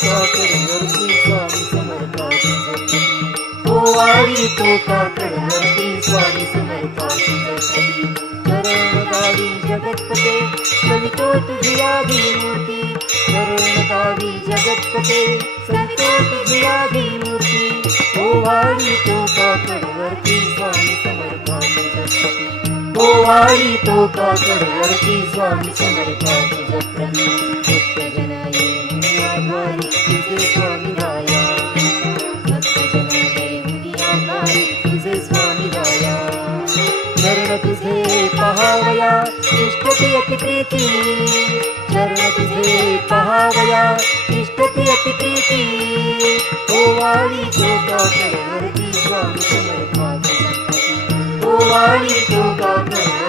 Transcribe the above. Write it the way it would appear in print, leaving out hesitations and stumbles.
काकडवरती स्वामी समर्थाची जपती ओवाळी तो काकडवरती स्वामी समर्थाची जपती करुणकारी जगतपते सवितो तुझी आधी मूर्ती करुणकारी जगतपते सवितो तुझी आधी मूर्ती ओवाळी तो काकडवरती स्वामी समर्थाची जपती ओवाळी तो काकडवरती स्वामी समर्थाची जपती भक्तजना येऊन आभारी तुझे स्वामी राया भक्तजना येऊन आभारी तुझे स्वामी राया चरण तुझे पहावया इष्टते अति प्रीती चरण तुझे पहावया इष्टते अति प्रीती ओवाळी तो काकडवरती स्वामी समर्थाची जपती ओवाळी तो काकडवरती